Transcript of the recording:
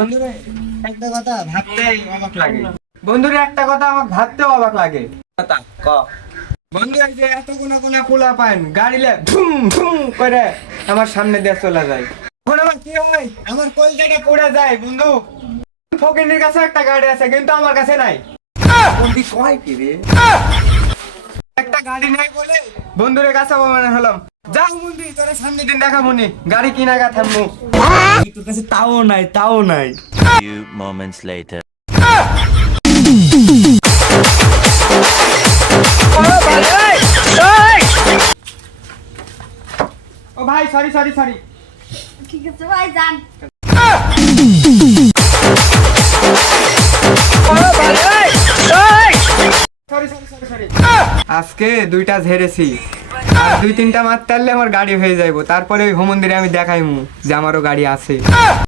বন্ধুরে একটা কথা ভাবতে অবাক লাগে। বন্ধুরে একটা কথা আমার ভাবতেও অবাক লাগে। কথা ক বন্ধু, এই যে এত কোনা পোলা পান গাড়িলে ধুম ধুম করে আমার সামনে দিয়ে চলে যায়, এখন আমার কি হয়? আমার কলজাটা পুড়ে যায় বন্ধু। ফকিনের কাছে একটা গাড়ি আছে কিন্তু আমার কাছে নাই। বন্ধু কয় কি রে? একটা গাড়ি নাই বলে বন্ধুরের কাছে অপমান হলাম। যাও বন্ধু, তোরা সামনে দিন দেখা মনি গাড়ি কিনা গা থামু। তোর কাছে তাও নাই। Few moments later. ও ভাই, সরি সরি সরি। ঠিক আছে ভাই, যান। Sorry sorry sorry sorry. আজকে দুইটা ঝেড়েছি, আর দুই তিনটা মারতে পারলে আমার গাড়ি হয়ে যাইবো। তারপরে ওই হোমন্দিরে আমি দেখাইমু যে আমারও গাড়ি আছে।